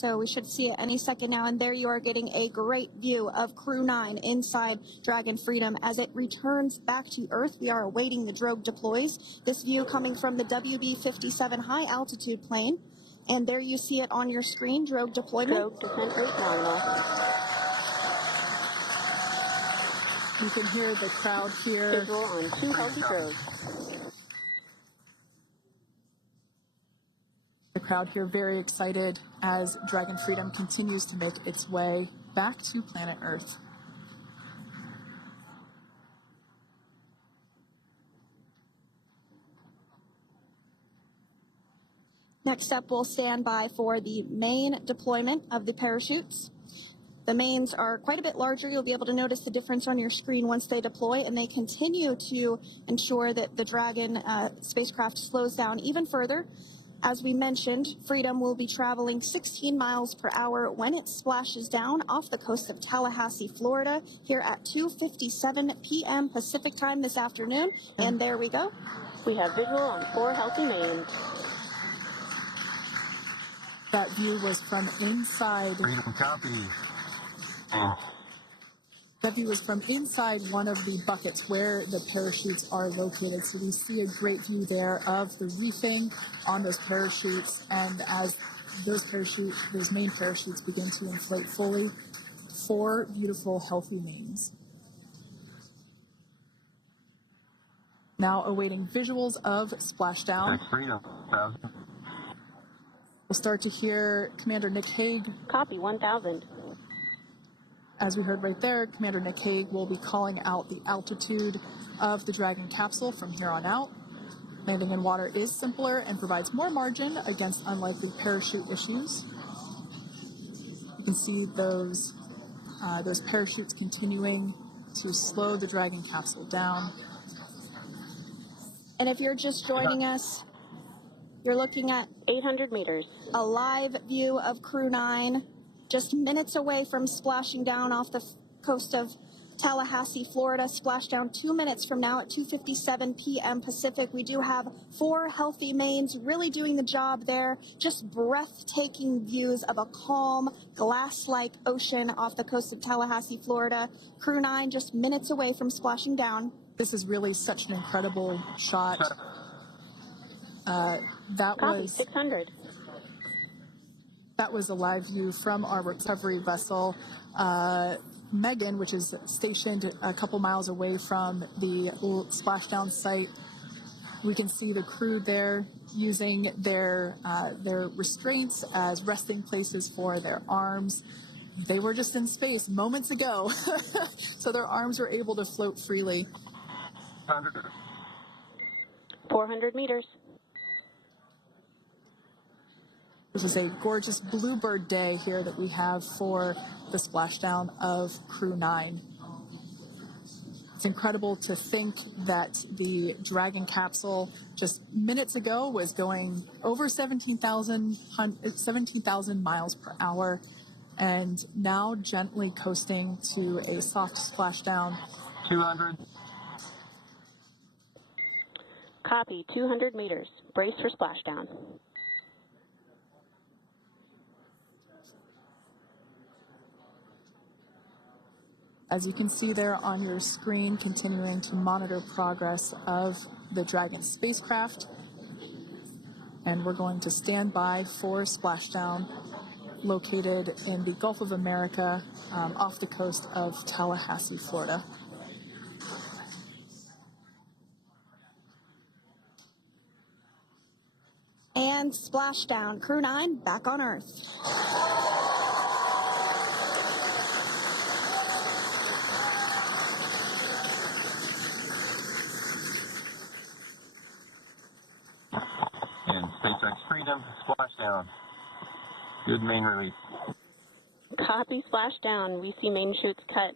so we should see it any second now. And there you are getting a great view of Crew 9 inside Dragon Freedom as it returns back to Earth. We are awaiting the drogue deploys. This view coming from the WB-57 high altitude plane. And there you see it on your screen, drogue deployment. Drogue descent rate nominal. You can hear the crowd here. Visual on 2 healthy drogues. The crowd here very excited as Dragon Freedom continues to make its way back to planet Earth. Next up, we'll stand by for the main deployment of the parachutes. The mains are quite a bit larger. You'll be able to notice the difference on your screen once they deploy, and they continue to ensure that the Dragon spacecraft slows down even further. As we mentioned, Freedom will be traveling 16 miles per hour when it splashes down off the coast of Tallahassee, Florida, here at 2:57 p.m. Pacific time this afternoon. And there we go. We have visual on 4 healthy mains. That view was from inside. Freedom copy. That view was from inside one of the buckets where the parachutes are located. So we see a great view there of the reefing on those parachutes. And as those main parachutes begin to inflate fully, 4 beautiful, healthy mains. Now awaiting visuals of splashdown. Freedom. We'll start to hear Commander Nick Hague. Copy 1000. As we heard right there, Commander Nick Hague will be calling out the altitude of the Dragon capsule from here on out. Landing in water is simpler and provides more margin against unlikely parachute issues. You can see those parachutes continuing to slow the Dragon capsule down. And if you're just joining us, you're looking at 800 meters. A live view of Crew 9, just minutes away from splashing down off the coast of Tallahassee, Florida. Splashdown 2 minutes from now at 2:57 p.m. Pacific. We do have 4 healthy mains really doing the job there. Just breathtaking views of a calm, glass-like ocean off the coast of Tallahassee, Florida. Crew 9 just minutes away from splashing down. This is really such an incredible shot. That Copy, was 600. That was a live view from our recovery vessel, Megan, which is stationed a couple miles away from the splashdown site. We can see the crew there using their restraints as resting places for their arms. They were just in space moments ago, so their arms were able to float freely. 400 meters. This is a gorgeous bluebird day here that we have for the splashdown of Crew 9. It's incredible to think that the Dragon capsule just minutes ago was going over 17,000 miles per hour and now gently coasting to a soft splashdown. 200. Copy, 200 meters. Brace for splashdown. As you can see there on your screen, continuing to monitor progress of the Dragon spacecraft. And we're going to stand by for splashdown located in the Gulf of America off the coast of Tallahassee, Florida. And splashdown. Crew 9 back on Earth. And SpaceX Freedom, splashdown. Good main release. Copy, splashdown. We see main chutes cut.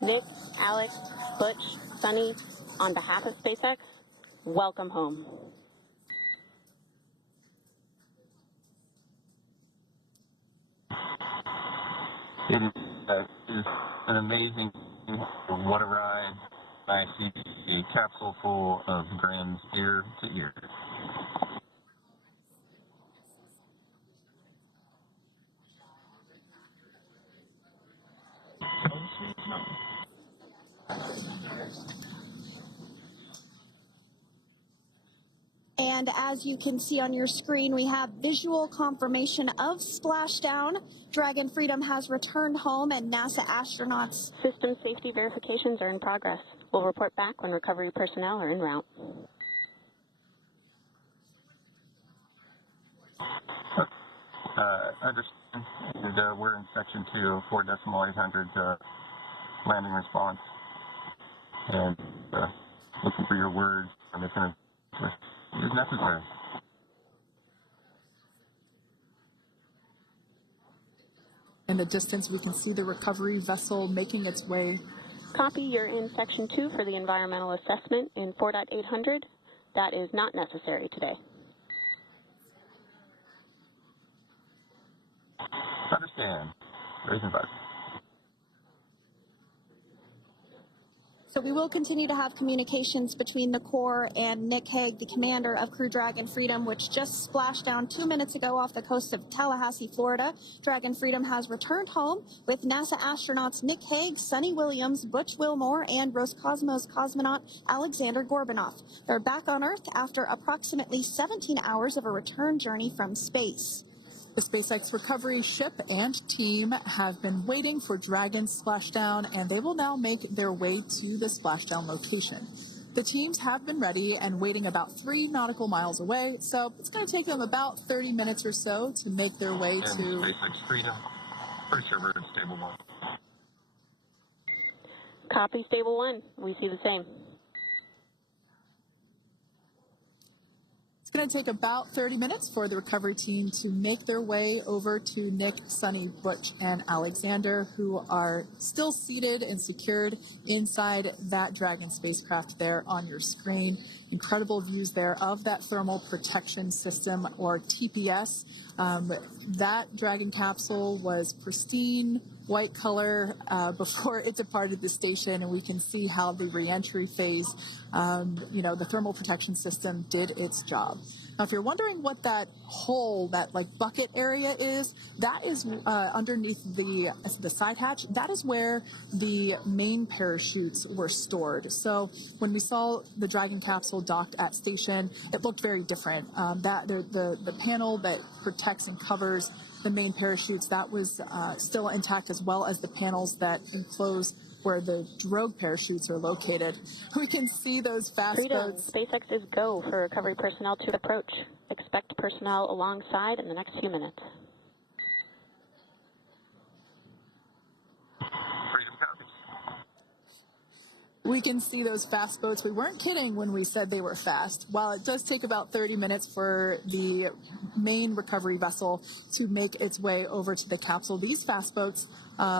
Nick, Alex, Butch, Sunny, on behalf of SpaceX, welcome home. It is an amazing, what a ride. I see a capsule full of grins ear to ear. And as you can see on your screen, we have visual confirmation of splashdown. Dragon Freedom has returned home, and NASA astronauts. System safety verifications are in progress. We'll report back when recovery personnel are en route. Understand. And, we're in section 2 of 4.800 landing response. And looking for your words, and it's going to is necessary. In the distance, we can see the recovery vessel making its way. Copy, you're in section 2 for the environmental assessment in 4.800. That is not necessary today. Understand. Raising button. So we will continue to have communications between the Corps and Nick Hague, the commander of Crew Dragon Freedom, which just splashed down 2 minutes ago off the coast of Tallahassee, Florida. Dragon Freedom has returned home with NASA astronauts Nick Hague, Sonny Williams, Butch Wilmore, and Roscosmos cosmonaut Alexander Gorbanov. They're back on Earth after approximately 17 hours of a return journey from space. The SpaceX recovery ship and team have been waiting for Dragon's splashdown, and they will now make their way to the splashdown location. The teams have been ready and waiting about 3 nautical miles away, so it's going to take them about 30 minutes or so to make their way to SpaceX Freedom. Pretty sure we're in stable 1. Copy, stable 1. We see the same. It's going to take about 30 minutes for the recovery team to make their way over to Nick, Sonny, Butch, and Alexander, who are still seated and secured inside that Dragon spacecraft there on your screen. Incredible views there of that thermal protection system, or TPS. That Dragon capsule was pristine, white color before it departed the station, and we can see how the reentry phase, the thermal protection system did its job. Now, if you're wondering what that hole, that like bucket area is, that is underneath the side hatch. That is where the main parachutes were stored. So when we saw the Dragon capsule docked at station, it looked very different. The panel that protects and covers the main parachutes, that was still intact, as well as the panels that enclose where the drogue parachutes are located. We can see those fast boats. SpaceX is go for recovery personnel to approach. Expect personnel alongside in the next few minutes. Freedom copies. We can see those fast boats. We weren't kidding when we said they were fast. While it does take about 30 minutes for the main recovery vessel to make its way over to the capsule, these fast boats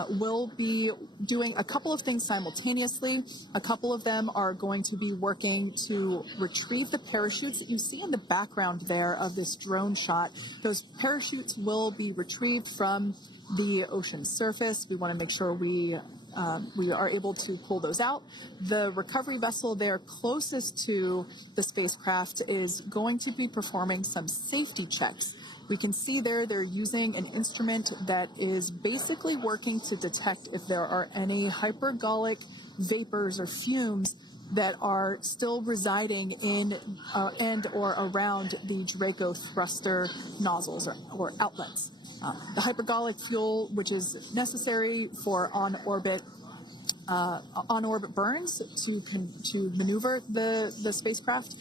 will be doing a couple of things simultaneously. A couple of them are going to be working to retrieve the parachutes that you see in the background there of this drone shot. Those parachutes will be retrieved from the ocean surface. We want to make sure we are able to pull those out. The recovery vessel there closest to the spacecraft is going to be performing some safety checks. We can see there they're using an instrument that is basically working to detect if there are any hypergolic vapors or fumes that are still residing in and or around the Draco thruster nozzles or outlets. The hypergolic fuel, which is necessary for on-orbit burns to maneuver the spacecraft.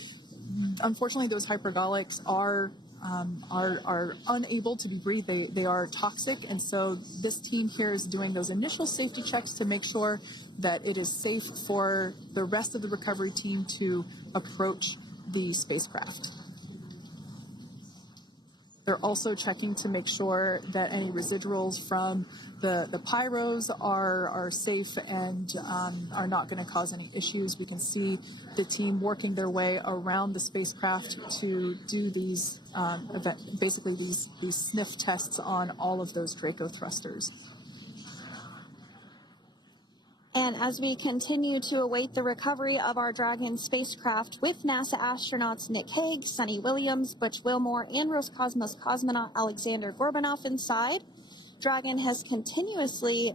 Unfortunately, those hypergolics are unable to be breathed. They are toxic, and so this team here is doing those initial safety checks to make sure that it is safe for the rest of the recovery team to approach the spacecraft. They're also checking to make sure that any residuals from the pyros are safe and are not going to cause any issues. We can see the team working their way around the spacecraft to do these, basically these sniff tests on all of those Draco thrusters. And as we continue to await the recovery of our Dragon spacecraft with NASA astronauts Nick Hague, Sonny Williams, Butch Wilmore, and Roscosmos cosmonaut Alexander Gorbanov inside, Dragon has autonomously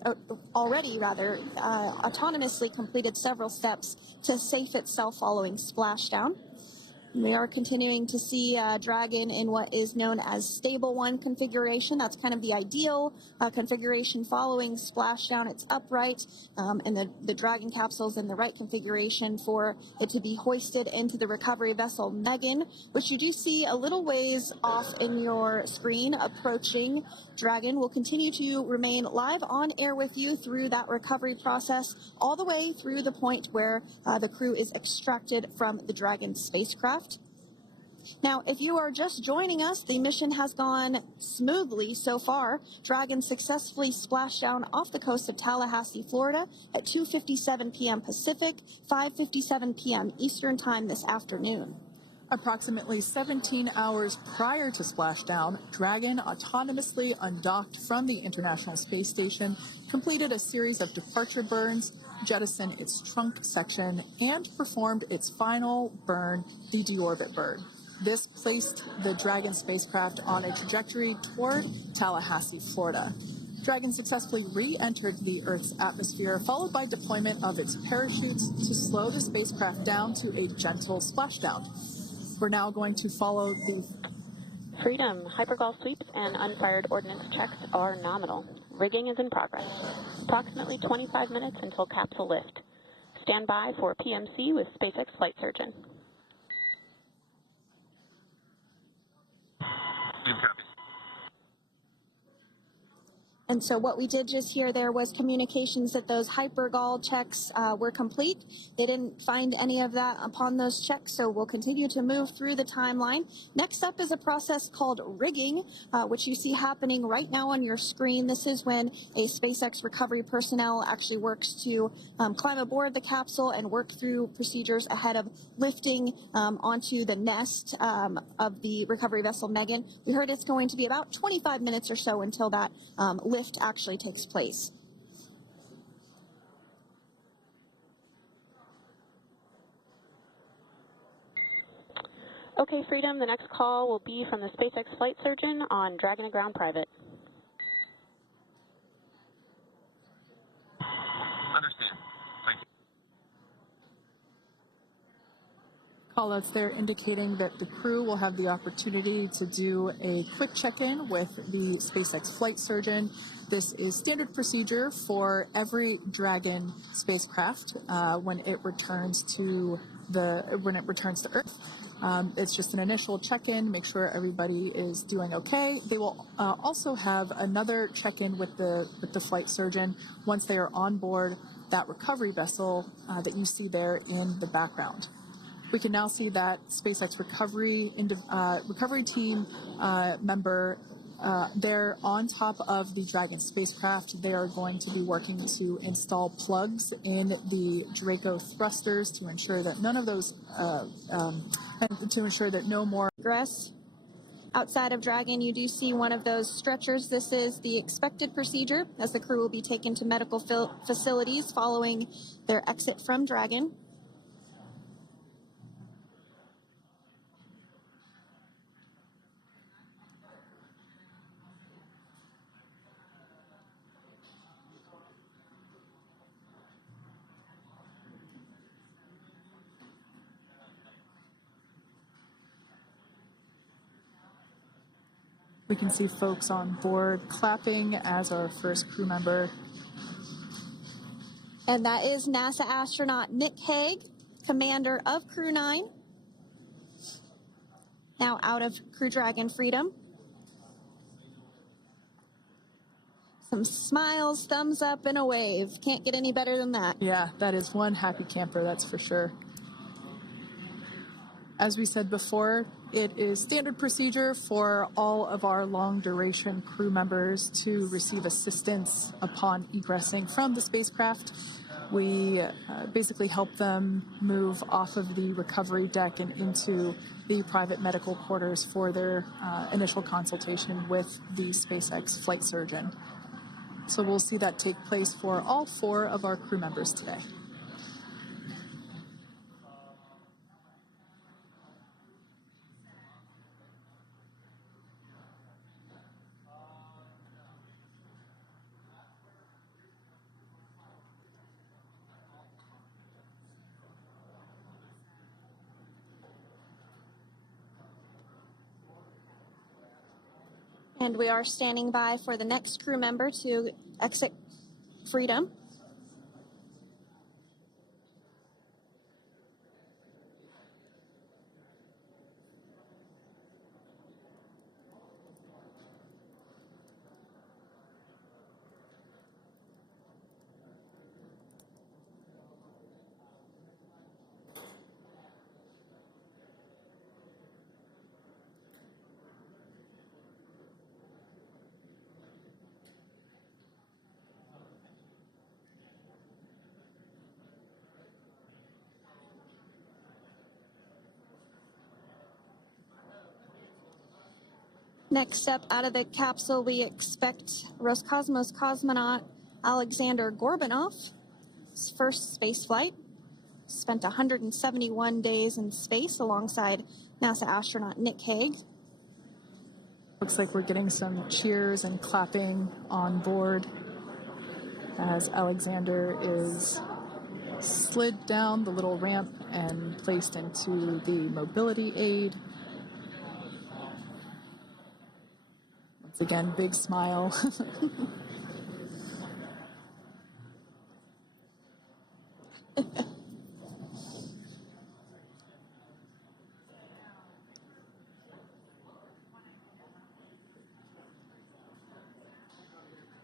completed several steps to safe itself following splashdown. We are continuing to see Dragon in what is known as stable 1 configuration. That's kind of the ideal configuration following splashdown. It's upright, and the Dragon capsule's in the right configuration for it to be hoisted into the recovery vessel Megan, which you do see a little ways off in your screen approaching. Dragon will continue to remain live on air with you through that recovery process, all the way through the point where the crew is extracted from the Dragon spacecraft. Now, if you are just joining us, the mission has gone smoothly so far. Dragon successfully splashed down off the coast of Tallahassee, Florida at 2:57 p.m. Pacific, 5:57 p.m. Eastern Time this afternoon. Approximately 17 hours prior to splashdown, Dragon autonomously undocked from the International Space Station, completed a series of departure burns, jettisoned its trunk section, and performed its final burn, the deorbit burn. This placed the Dragon spacecraft on a trajectory toward Tallahassee, Florida. Dragon successfully re-entered the Earth's atmosphere, followed by deployment of its parachutes to slow the spacecraft down to a gentle splashdown. We're now going to follow the Freedom, hypergol sweeps and unfired ordnance checks are nominal. Rigging is in progress. Approximately 25 minutes until capsule lift. Stand by for PMC with SpaceX flight surgeon. And so what we did just hear there was communications that those hypergol checks were complete. They didn't find any of that upon those checks, so we'll continue to move through the timeline. Next up is a process called rigging, which you see happening right now on your screen. This is when a SpaceX recovery personnel actually works to climb aboard the capsule and work through procedures ahead of lifting onto the nest of the recovery vessel Megan. We heard it's going to be about 25 minutes or so until that lift actually takes place. Okay, Freedom, the next call will be from the SpaceX flight surgeon on Dragon to Ground Private. Understand. Thank you. callouts there indicating that the crew will have the opportunity to do a quick check-in with the SpaceX flight surgeon. This is standard procedure for every Dragon spacecraft when it returns to Earth. It's just an initial check-in, make sure everybody is doing okay. They will also have another check-in with the flight surgeon once they are on board that recovery vessel that you see there in the background. We can now see that SpaceX recovery team member they're on top of the Dragon spacecraft. They are going to be working to install plugs in the Draco thrusters to ensure that none of those, to ensure that no more. Outside of Dragon, you do see one of those stretchers. This is the expected procedure as the crew will be taken to medical facilities following their exit from Dragon. We can see folks on board clapping as our first crew member. And that is NASA astronaut Nick Hague, commander of Crew 9, now out of Crew Dragon Freedom. Some smiles, thumbs up, and a wave. Can't get any better than that. Yeah, that is one happy camper, that's for sure. As we said before, it is standard procedure for all of our long-duration crew members to receive assistance upon egressing from the spacecraft. We basically help them move off of the recovery deck and into the private medical quarters for their initial consultation with the SpaceX flight surgeon. So we'll see that take place for all 4 of our crew members today. And we are standing by for the next crew member to exit Freedom. Next up out of the capsule, we expect Roscosmos cosmonaut Alexander Gorbanov. His first space flight. Spent 171 days in space alongside NASA astronaut Nick Hague. Looks like we're getting some cheers and clapping on board as Alexander is slid down the little ramp and placed into the mobility aid. Once again, big smile.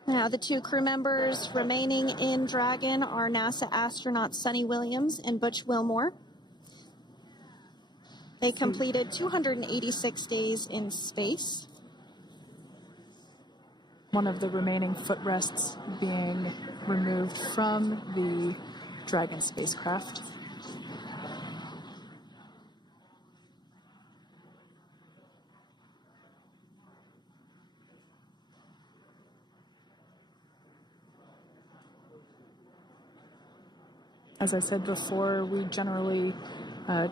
Now, the two crew members remaining in Dragon are NASA astronauts Sunny Williams and Butch Wilmore. They completed 286 days in space. One of the remaining footrests being removed from the Dragon spacecraft. As I said before, we generally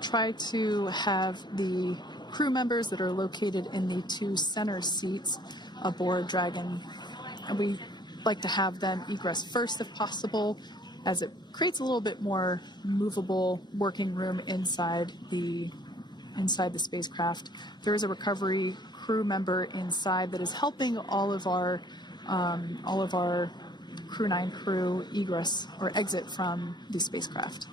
try to have the crew members that are located in the two center seats aboard Dragon, and we like to have them egress first if possible, as it creates a little bit more movable working room inside the spacecraft. There is a recovery crew member inside that is helping all of our Crew 9 crew egress or exit from the spacecraft.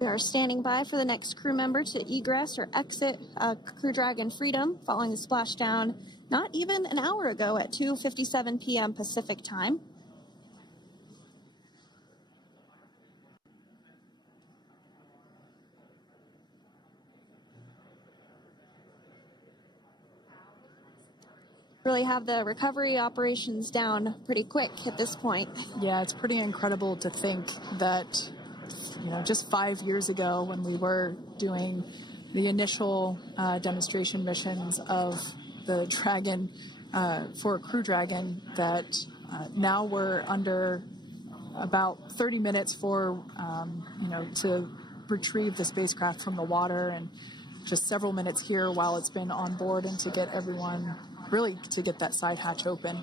We are standing by for the next crew member to egress or exit Crew Dragon Freedom following the splashdown not even an hour ago at 2:57 p.m. Pacific time. Really have the recovery operations down pretty quick at this point. Yeah, it's pretty incredible to think that, just 5 years ago when we were doing the initial demonstration missions of the Dragon for Crew Dragon, that now we're under about 30 minutes for, to retrieve the spacecraft from the water, and just several minutes here while it's been on board and to get everyone, really to get that side hatch open.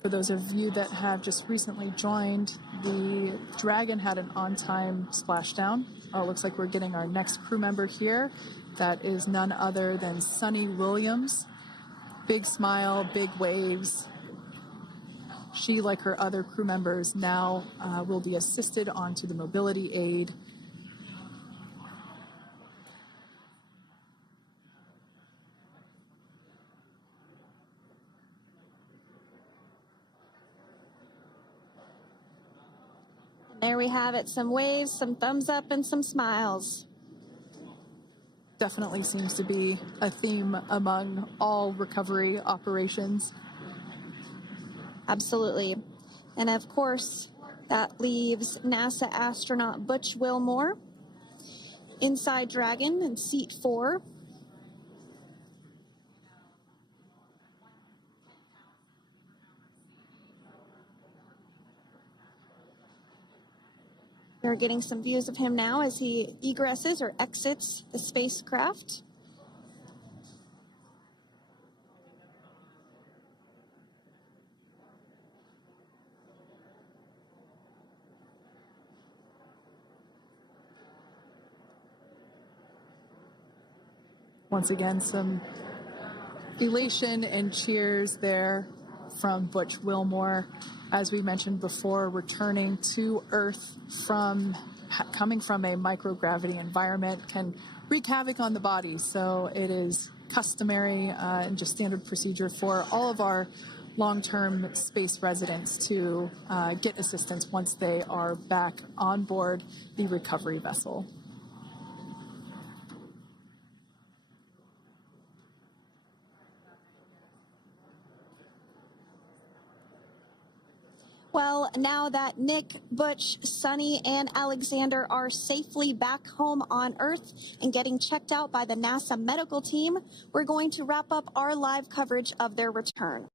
For those of you that have just recently joined, the Dragon had an on-time splashdown. It looks like we're getting our next crew member here. That is none other than Sunny Williams. Big smile, big waves. She, like her other crew members, now will be assisted onto the mobility aid. There we have it, some waves, some thumbs up, and some smiles. Definitely seems to be a theme among all recovery operations. Absolutely. And of course, that leaves NASA astronaut Butch Wilmore inside Dragon in seat 4. We're getting some views of him now as he egresses or exits the spacecraft. Once again, some elation and cheers there from Butch Wilmore. As we mentioned before, returning to Earth coming from a microgravity environment can wreak havoc on the body. So it is customary and just standard procedure for all of our long-term space residents to get assistance once they are back on board the recovery vessel. Well, now that Nick, Butch, Sunny, and Alexander are safely back home on Earth and getting checked out by the NASA medical team, we're going to wrap up our live coverage of their return.